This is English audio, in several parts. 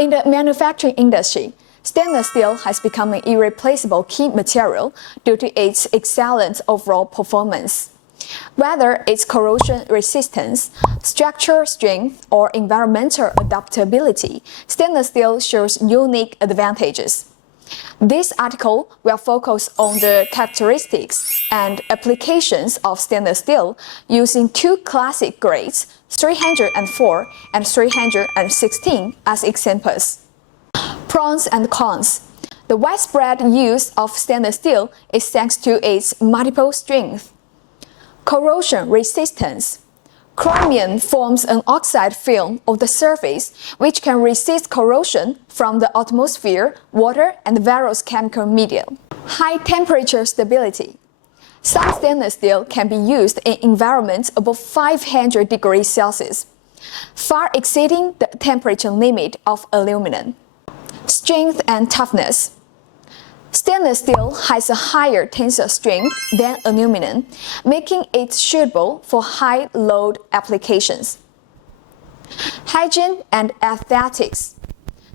In the manufacturing industry, stainless steel has become an irreplaceable key material due to its excellent overall performance. Whether it's corrosion resistance, structural strength, or environmental adaptability, stainless steel shows unique advantages. This article will focus on the characteristics and applications of stainless steel using two classic grades, 304 and 316 as examples. Pros and cons. The widespread use of stainless steel is thanks to its multiple strengths. Corrosion resistance. Chromium forms an oxide film of the surface which can resist corrosion from the atmosphere, water, and various chemical media. High temperature stability. Some stainless steel can be used in environments above 500 degrees Celsius, far exceeding the temperature limit of aluminum. Strength and toughness. Stainless steel has a higher tensile strength than aluminum, making it suitable for high-load applications. Hygiene and aesthetics.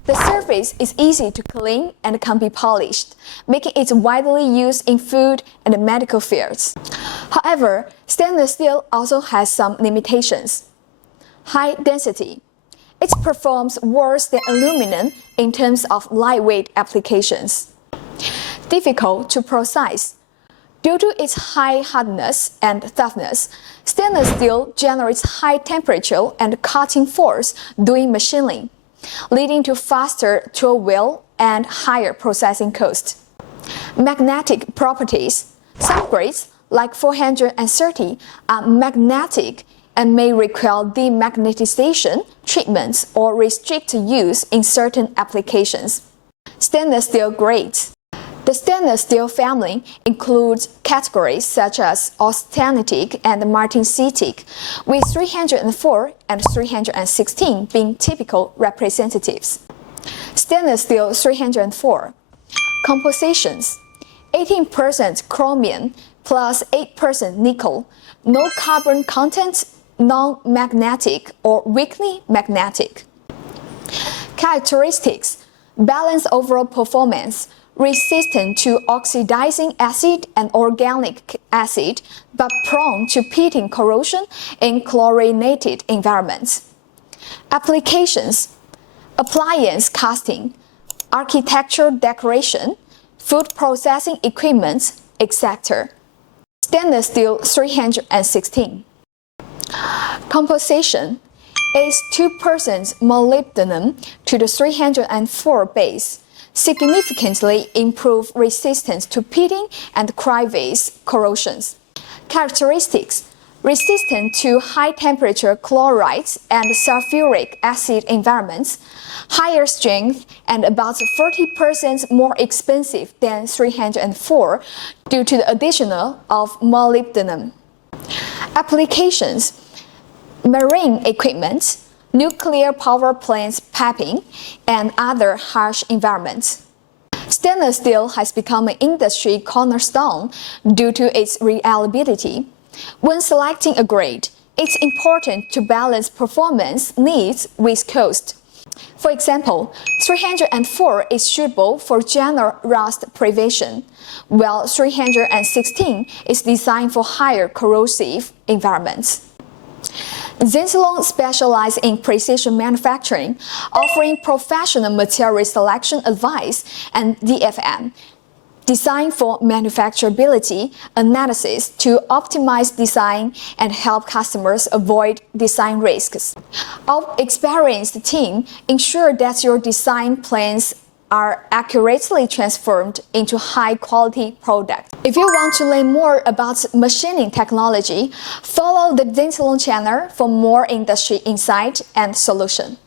The surface is easy to clean and can be polished, making it widely used in food and medical fields. However, stainless steel also has some limitations. High density. It performs worse than aluminum in terms of lightweight applications. Difficult to process. Due to its high hardness and toughness, stainless steel generates high temperature and cutting force during machining, leading to faster tool wheel and higher processing cost. Magnetic properties. Some grades, like 430, are magnetic and may require demagnetization treatments or restrict use in certain applications. Stainless steel grades. The stainless steel family includes categories such as austenitic and martensitic, with 304 and 316 being typical representatives. Stainless steel 304. Compositions. 18% chromium plus 8% nickel, no carbon content, non-magnetic or weakly magnetic. Characteristics. Balanced overall performance, resistant to oxidizing acid and organic acid, but prone to pitting corrosion in chlorinated environments. Applications. Appliance casting, architectural decoration, food processing equipment, etc. Stainless steel 316. Composition adds 2% molybdenum to the 304 base, significantly improve resistance to pitting and crevice corrosions. Characteristics. Resistant to high temperature chlorides and sulfuric acid environments, higher strength and about 40% more expensive than 304 due to the addition of molybdenum. Applications. Marine equipment, nuclear power plants piping, and other harsh environments. Stainless steel has become an industry cornerstone due to its reliability. When selecting a grade, it's important to balance performance needs with cost. For example, 304 is suitable for general rust prevention, while 316 is designed for higher corrosive environments. Zintilon specializes in precision manufacturing, offering professional material selection advice and DFM, designed for manufacturability analysis to optimize design and help customers avoid design risks. Our experienced team ensure that your design plans are accurately transformed into high-quality products. If you want to learn more about machining technology, follow the Zintilon channel for more industry insight and solution.